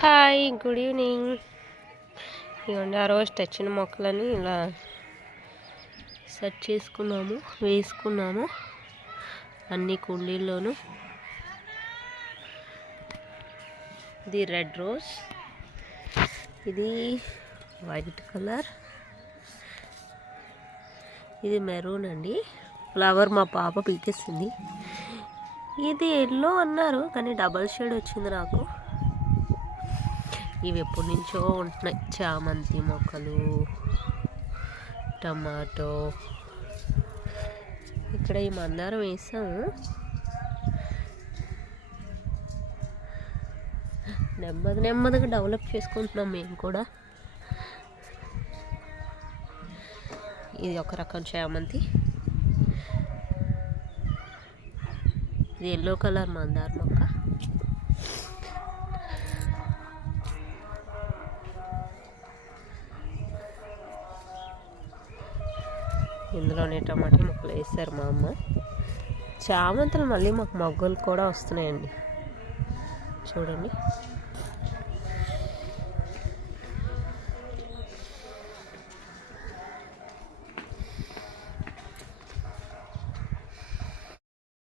Hi, good evening. ఇవ్వండి, ఆ రోజు తెచ్చిన మొక్కలని ఇలా సెట్ చేసుకున్నాము, వేసుకున్నాము అన్ని కుండీల్లోనూ. ఇది రెడ్ రోజ్, ఇది వైట్ కలర్, ఇది మెరూన్ అండి. ఫ్లవర్ మా పాప పీకేసింది. ఇది ఎల్లో అన్నారు కానీ డబల్ షేడ్ వచ్చింది నాకు. ఇవి ఎప్పటి నుంచో ఉంటున్నాయి, చామంతి మొక్కలు, టమాటో. ఇక్కడ ఈ మందారం వేసాము. నెమ్మదిగా డెవలప్ చేసుకుంటున్నాం మేము కూడా. ఇది ఒక రకం చామంతి, ఇది ఎల్లో కలర్ మందార మొక్క. ఇందులోనే టమాటా మొక్కలు వేస్తారు మా అమ్మ. చామంతులు మళ్ళీ మాకు మొగ్గలు కూడా వస్తున్నాయండి, చూడండి.